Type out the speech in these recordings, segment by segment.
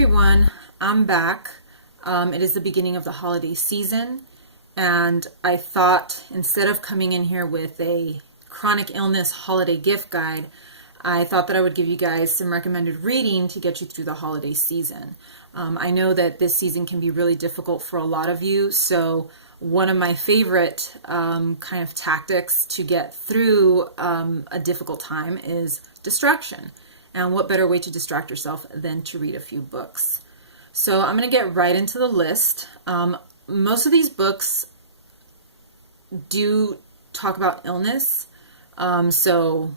everyone, I'm back. It is the beginning of the holiday season, and I thought instead of coming in here with a chronic illness holiday gift guide, I thought that I would give you guys some recommended reading to get you through the holiday season. I know that this season can be really difficult for a lot of you, so one of my favorite kind of tactics to get through a difficult time is distraction. And what better way to distract yourself than to read a few books? So I'm going to get right into the list. Most of these books do talk about illness. So,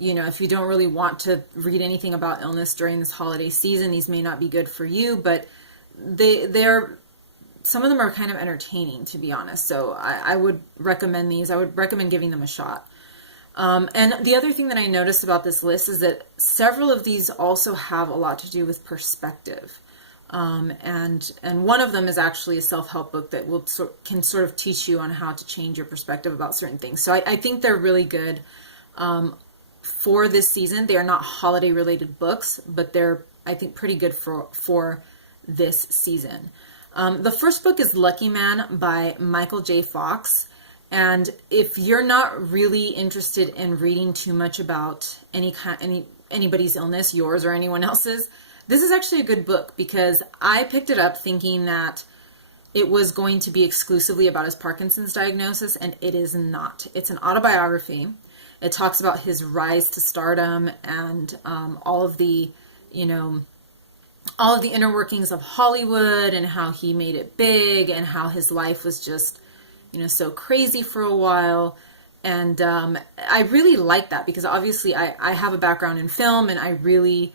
if you don't really want to read anything about illness during this holiday season, these may not be good for you, but they're some of them are kind of entertaining, to be honest. So I would recommend these. I would recommend giving them a shot. And the other thing that I noticed about this list is that several of these also have a lot to do with perspective. And one of them is actually a self-help book that can sort of teach you on how to change your perspective about certain things. So I think they're really good for this season. They are not holiday related books, but they're, I think, pretty good for this season. The first book is Lucky Man by Michael J. Fox. And if you're not really interested in reading too much about anybody's illness, yours or anyone else's, this is actually a good book because I picked it up thinking that it was going to be exclusively about his Parkinson's diagnosis, and it is not. It's an autobiography. It talks about his rise to stardom and all of the inner workings of Hollywood and how he made it big and how his life was just so crazy for a while. And I really like that because obviously I have a background in film, and I really,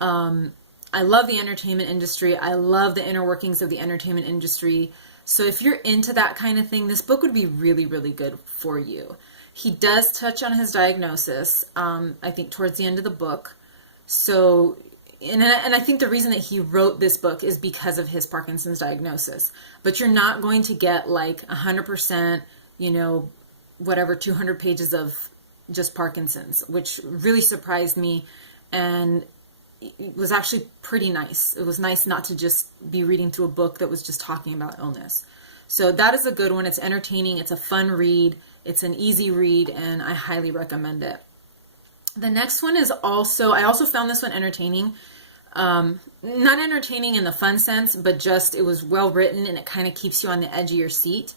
I love the entertainment industry. I love the inner workings of the entertainment industry. So if you're into that kind of thing, this book would be really, really good for you. He does touch on his diagnosis, I think towards the end of the book. So and I think the reason that he wrote this book is because of his Parkinson's diagnosis. But you're not going to get like 100%, 200 pages of just Parkinson's, which really surprised me. And it was actually pretty nice. It was nice not to just be reading through a book that was just talking about illness. So that is a good one. It's entertaining. It's a fun read. It's an easy read, and I highly recommend it. The next one is I also found this one entertaining. Not entertaining in the fun sense, but just it was well written and it kind of keeps you on the edge of your seat.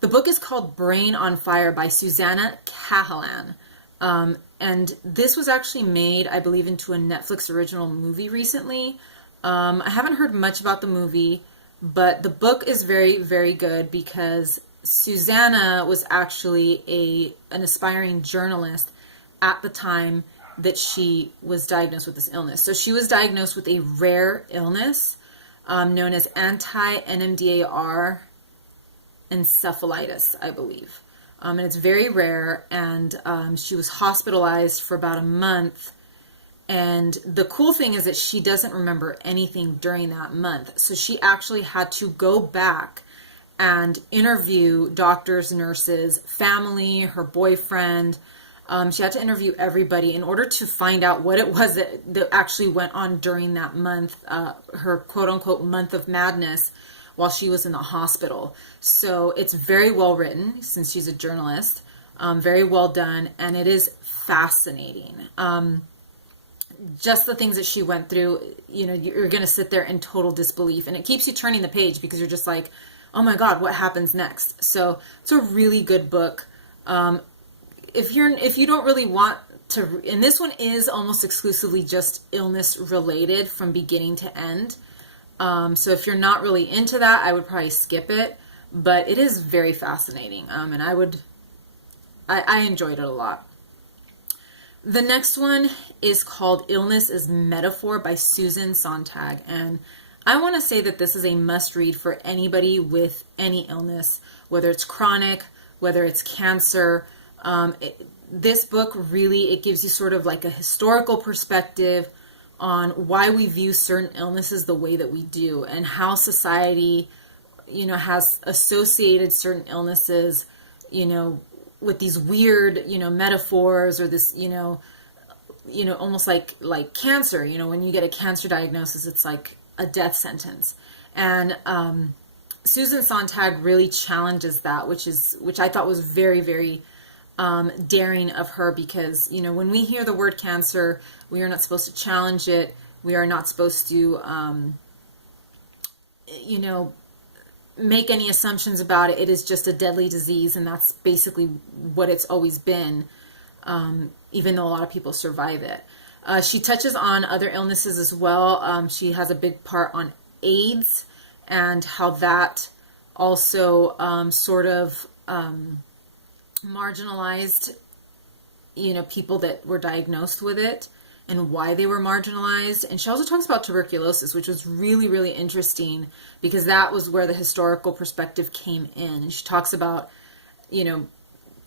The book is called Brain on Fire by Susanna Cahalan. And this was actually made, I believe, into a Netflix original movie recently. I haven't heard much about the movie, but the book is very, very good because Susanna was actually an aspiring journalist at the time that she was diagnosed with this illness. So she was diagnosed with a rare illness known as anti-NMDAR encephalitis, I believe. And it's very rare, and she was hospitalized for about a month. And the cool thing is that she doesn't remember anything during that month. So she actually had to go back and interview doctors, nurses, family, her boyfriend. She had to interview everybody in order to find out what it was that actually went on during that month, her quote-unquote month of madness while she was in the hospital. So it's very well written since she's a journalist, very well done, and it is fascinating. Just the things that she went through, you're going to sit there in total disbelief, and it keeps you turning the page because you're just like, oh my God, what happens next? So it's a really good book. If you don't really want to, and this one is almost exclusively just illness related from beginning to end. So if you're not really into that, I would probably skip it, but it is very fascinating. And I enjoyed it a lot. The next one is called Illness is Metaphor by Susan Sontag. And I want to say that this is a must read for anybody with any illness, whether it's chronic, whether it's cancer. This book really, it gives you sort of like a historical perspective on why we view certain illnesses the way that we do and how society, has associated certain illnesses, with these weird, metaphors or this, almost like cancer. When you get a cancer diagnosis, it's like a death sentence. And Susan Sontag really challenges that, which I thought was very, very daring of her, because when we hear the word cancer, we are not supposed to challenge it. We are not supposed to make any assumptions about it. It is just a deadly disease, and that's basically what it's always been, even though a lot of people survive it. She touches on other illnesses as well. She has a big part on AIDS and how that also sort of marginalized, people that were diagnosed with it and why they were marginalized. And she also talks about tuberculosis, which was really, really interesting, because that was where the historical perspective came in. And she talks about,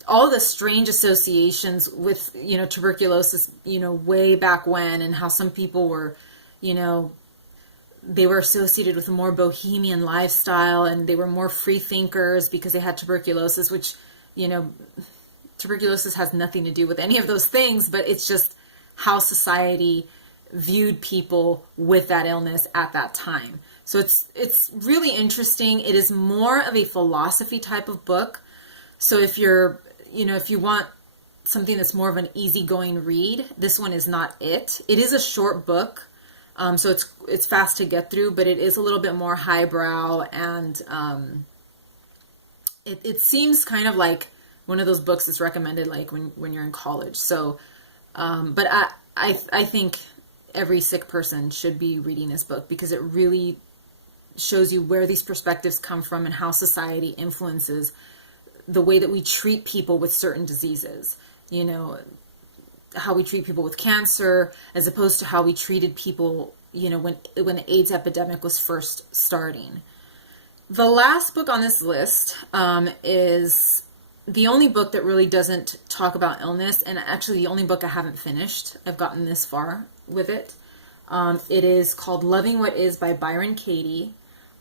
all the strange associations with, tuberculosis, way back when, and how some people were, they were associated with a more bohemian lifestyle, and they were more free thinkers because they had tuberculosis, which, tuberculosis has nothing to do with any of those things, but it's just how society viewed people with that illness at that time. So it's really interesting. It is more of a philosophy type of book. So if you want something that's more of an easygoing read, this one is not it. It is a short book, so it's fast to get through, but it is a little bit more highbrow, and it seems kind of like one of those books that's recommended like when you're in college. So, but I think every sick person should be reading this book, because it really shows you where these perspectives come from and how society influences the way that we treat people with certain diseases. How we treat people with cancer as opposed to how we treated people, when the AIDS epidemic was first starting. The last book on this list is the only book that really doesn't talk about illness, and actually the only book I haven't finished. I've gotten this far with it. It is called Loving What Is by Byron Katie.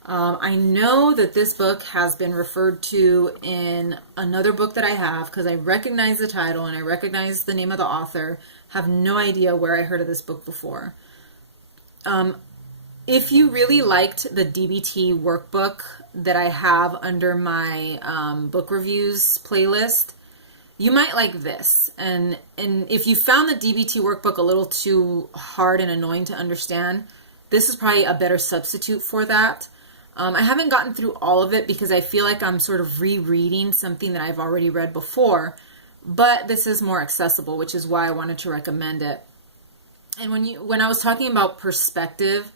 I know that this book has been referred to in another book that I have, because I recognize the title and I recognize the name of the author. Have no idea where I heard of this book before. If you really liked the DBT workbook that I have under my book reviews playlist, you might like this. And if you found the DBT workbook a little too hard and annoying to understand, this is probably a better substitute for that. I haven't gotten through all of it because I feel like I'm sort of rereading something that I've already read before, but this is more accessible, which is why I wanted to recommend it. And when I was talking about perspective,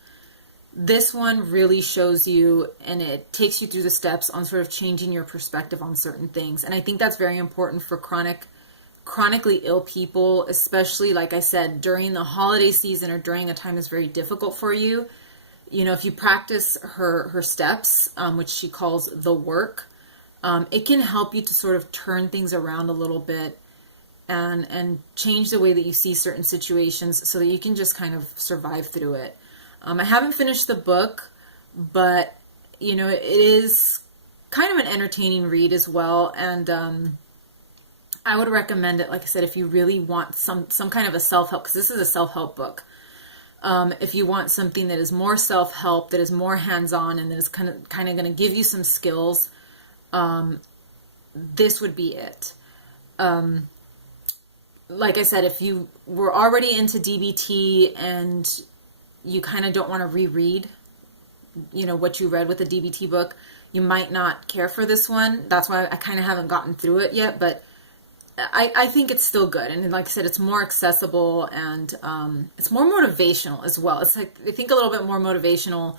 this one really shows you, and it takes you through the steps on sort of changing your perspective on certain things. And I think that's very important for chronically ill people, especially, like I said, during the holiday season or during a time that's very difficult for you. If you practice her steps, which she calls the work, it can help you to sort of turn things around a little bit and change the way that you see certain situations so that you can just kind of survive through it. I haven't finished the book, but, it is kind of an entertaining read as well. And I would recommend it, like I said, if you really want some kind of a self-help, because this is a self-help book. If you want something that is more self-help, that is more hands-on, and that is kind of going to give you some skills, this would be it. Like I said, if you were already into DBT and you kind of don't want to reread, what you read with the DBT book, you might not care for this one. That's why I kind of haven't gotten through it yet, but I think it's still good. And like I said, it's more accessible, and it's more motivational as well. It's like, I think, a little bit more motivational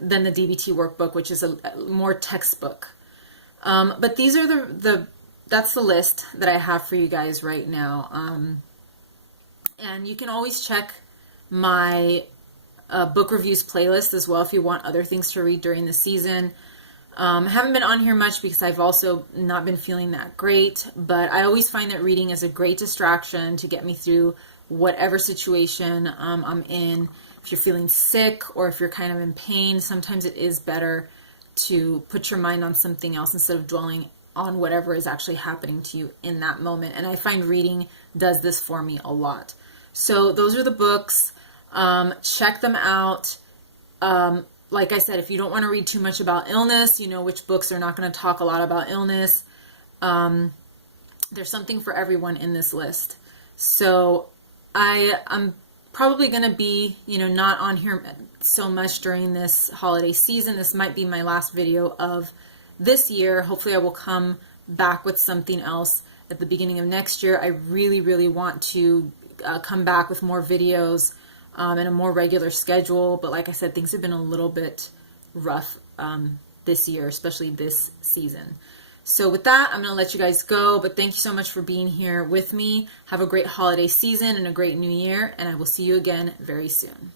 than the DBT workbook, which is a more textbook. But these are that's the list that I have for you guys right now. And you can always check my book reviews playlist as well if you want other things to read during the season. I haven't been on here much because I've also not been feeling that great, but I always find that reading is a great distraction to get me through whatever situation I'm in. If you're feeling sick or if you're kind of in pain, sometimes it is better to put your mind on something else instead of dwelling on whatever is actually happening to you in that moment. And I find reading does this for me a lot. So those are the books. Check them out. Like I said, if you don't want to read too much about illness, you know which books are not going to talk a lot about illness. There's something for everyone in this list. So I'm probably going to be, not on here so much during this holiday season. This might be my last video of this year. Hopefully I will come back with something else at the beginning of next year. I really, really want to come back with more videos and a more regular schedule. But like I said, things have been a little bit rough this year, especially this season. So with that, I'm going to let you guys go. But thank you so much for being here with me. Have a great holiday season and a great new year. And I will see you again very soon.